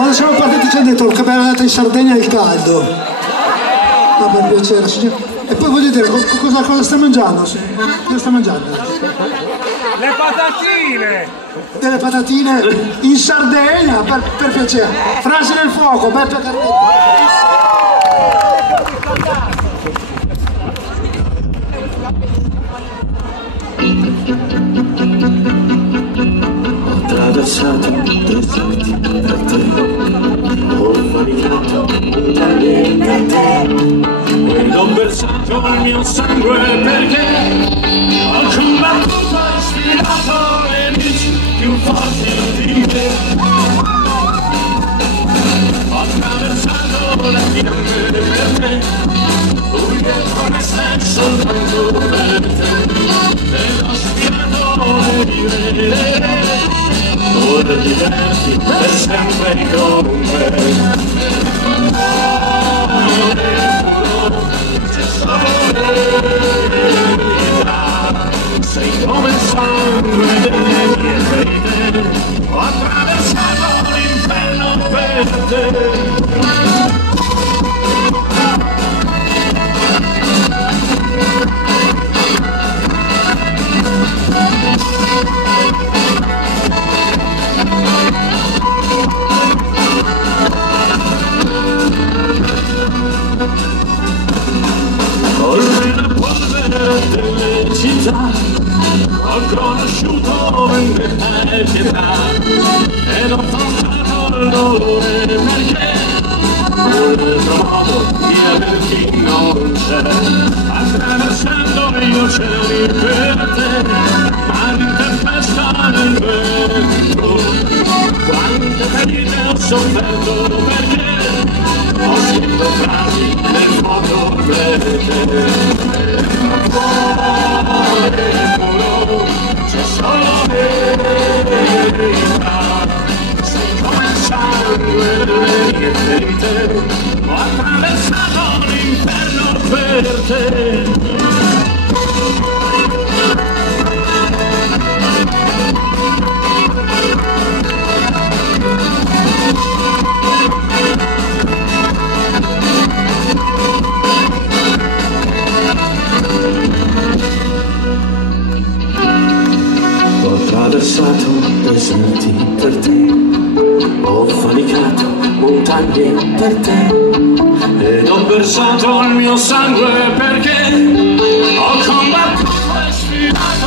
Quando siamo partiti ci hanno detto che abbiamo andato in Sardegna il caldo. Ma per piacere, signor. E poi voglio dire, cosa sta mangiando? Cosa sta mangiando? Le patatine! Delle patatine in Sardegna, per piacere. Frasi nel fuoco, Beppe Carnetti. Ho attraversato deserti per te, ho faticato montagne per te, ed ho versato il mio sangue perché ho combattuto e sfidato nemici più forti di me. Ho attraversato le fiamme per te, un dietro me stesso soltanto per te, ed ho sfidato le vivere. Ora diverti per sempre con me. C'è solo verità, sei come il sangue delle mie ferite. Ho attraversato l'inferno per te. Oltre la polvere delle città ho conosciuto vendetta e pietà ed ho portato il dolore perché un altro modo di averti non c'è. Attraversando gli oceani per te, ma in tempesta nel vento, quante ferite ho sofferto perché ho scritto frasi nel fuoco per te. Cuore puro, c'è solo verità, sei come il sangue delle mie ferite. Ho attraversato l'inferno per te. Ho attraversato deserti per te, ho faticato montagne per te, ed ho versato il mio sangue perché ho combattuto e sfidato